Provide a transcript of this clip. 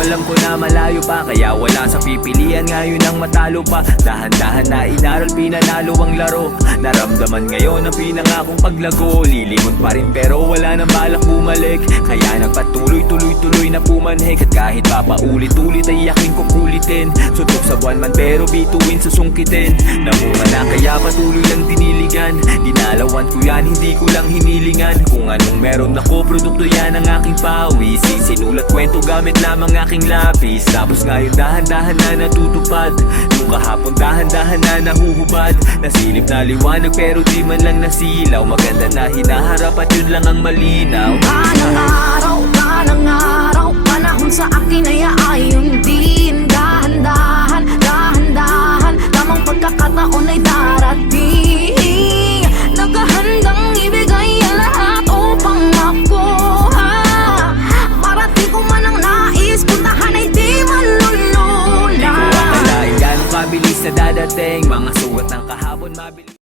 alam ko na malayo pa, kaya wala sa pipilian ngayon ang matalo pa. Dahan-dahan na inaral, pinanalo ang laro. Naramdaman ngayon ang pinangakong paglago. Lilingon pa rin pero wala nang balak bumalik, kaya nagpatuloy-tuloy-tuloy na pumanhik. At kahit papaulit-ulit ay aking kukulitin, suntok sa buwan man pero bituin susungkitin. Namunga na kaya patuloy lang diniligan, dinalawan ko yan, hindi ko lang hinilingan. Kung anong meron ako, produkto yan ang aking pawis. Sinulat kwento gamit lamang aking lapis. Tapos ngayon dahan-dahan na natutupad, nung kahapon dahan-dahan na nahuhubad. Nasilip na liwanag pero di man lang nasilaw. Maganda na hinaharap at yun lang ang malinaw. Balang araw, panahon sa akin ay aayon din. Dahan-dahan, dahan-dahan, tamang pagkakataon ay darating. Naghahandang ibigay ang lahat upang makuha. Marating ko man ang nais, puntahan ay di malulula. Di ko akalain gano'ng kabilis na dadating, mga sugat ng kahapon mabilis.